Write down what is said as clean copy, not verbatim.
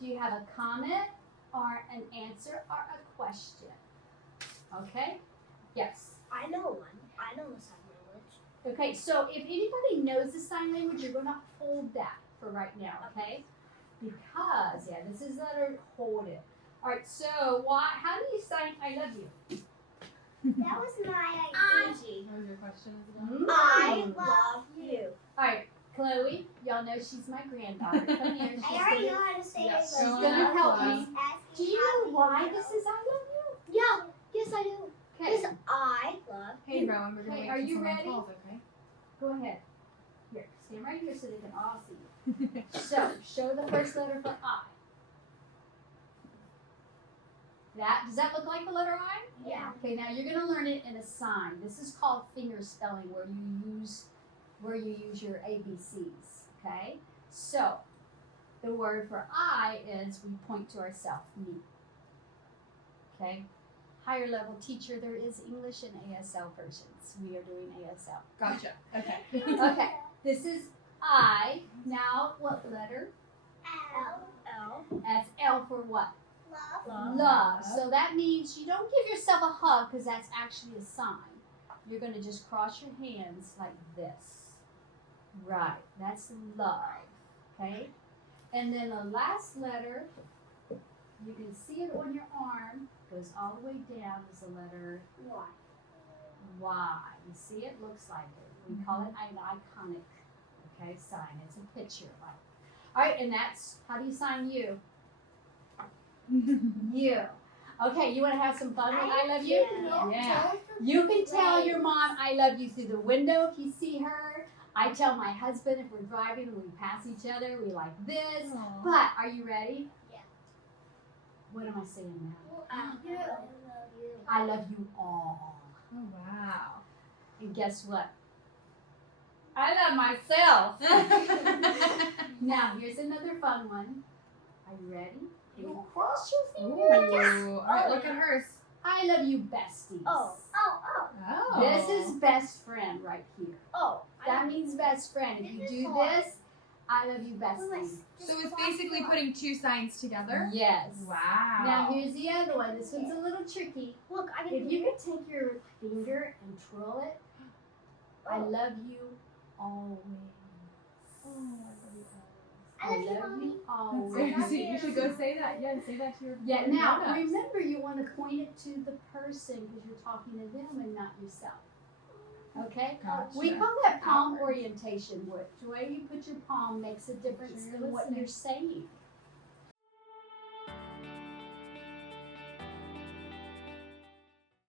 Do you have a comment or an answer or a question? Okay? Yes. I know one. I know the sign language. Okay, so if anybody knows the sign language, you're going to hold that for right now, okay? Because, yeah, this is letter, hold it. All right, so how do you sign I love you? That was my easy. What was your question? I love you. All right, Chloe, y'all know she's my granddaughter. Come here. I already know how to say Yeah, it. She's going to help me. Do you know why this is I love you? Yeah. Yes, I do. Okay, Because I love Hey, Rowan, we're going to Okay, wait are till you someone ready? calls, okay? go ahead. Here, stand right here so they can all see you. So, show the first letter for I. Does that look like the letter I? Yeah. Okay, now you're going to learn it in a sign. This is called finger spelling, where you use your ABCs. Okay, so the word for I is we point to ourselves, me. Okay, higher level teacher, there is English and ASL versions. We are doing ASL. Gotcha. Okay. Okay, this is I. Now, what letter? L. That's L for what? Love. Love. So that means you don't give yourself a hug because that's actually a sign. You're going to just cross your hands like this. Right. That's love. Okay? And then the last letter, you can see it on your arm, goes all the way down, is the letter Y. Y. You see it? Looks like it. We call it an iconic, okay, sign. It's a picture. Like. All right, and that's, how do you sign you? You. Okay, you want to have some fun with I love you? Yeah. You can tell your mom I love you through the window if you see her. I tell my husband if we're driving and we pass each other, we like this. Aw. But are you ready? Yeah. What am I saying now? I love you. I love you all. Oh, wow. And guess what? I love myself. Now, here's another fun one. Are you ready? Can you cross your fingers? Ooh. All right, look at hers. I love you, besties. Oh. Oh. This is best friend right here. Oh. That means best friend. If you do this, I love you, besties. So it's basically putting two signs together? Yes. Wow. Now here's the other one. This one's a little tricky. Look, I If you could take your finger and twirl it, I love you always. I love you always. You should go say that. Yeah, say that to your Yeah, now grown-ups. remember you want to point it to the person because you're talking to them and not yourself. Okay? Gotcha. We call that palm orientation, which the way you put your palm makes a difference in what you're saying.